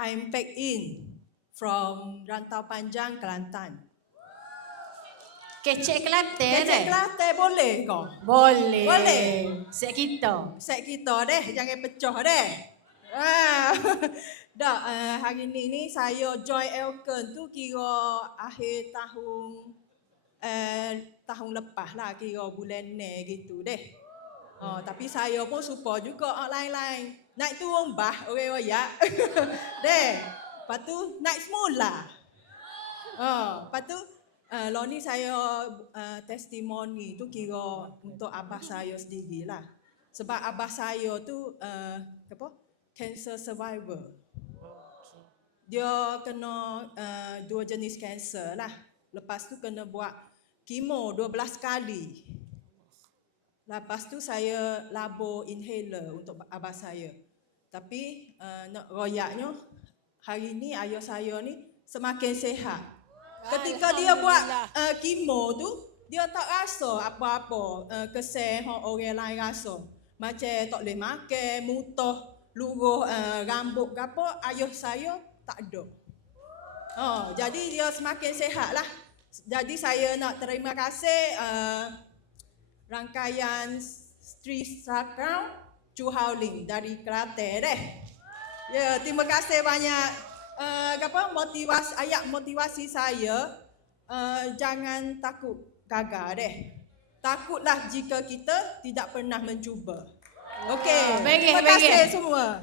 I'm back in from Rantau Panjang, Kelantan. Kecek Kelantan Kecek Kelantan boleh kau? Boleh. Boleh. Set kita. Set kita deh, jangan pecah deh. Dah, hari ni saya join Elken tu kira akhir tahun lepas lah, kira bulan ni gitu deh. Tapi saya pun suka juga lain-lain. Naik turun bah, orang royak. Deh, lepas tu naik semula. Lepas tu, lo ni saya testimoni tu kira untuk abah saya sendiri lah. Sebab abah saya tu cancer survivor. Dia kena 2 jenis kanser lah. Lepas tu kena buat kemo 12 kali. Lepas tu saya labur inhaler untuk abah saya. Tapi nak royaknya, hari ni ayah saya ni semakin sihat. Ketika dia buat kemo tu, dia tak rasa apa-apa kesan orang lain rasa. Macam tak boleh makan, mutah, luruh rambut ke apa, ayah saya tak ada. Jadi dia semakin sihat lah. Jadi saya nak terima kasih rangkaian Sri Sakram Chu Hao Ling dari Kelantan deh. Ya, terima kasih banyak. Ayat motivasi saya, jangan takut gagal deh. Takutlah jika kita tidak pernah mencuba. Okey, terima kasih semua.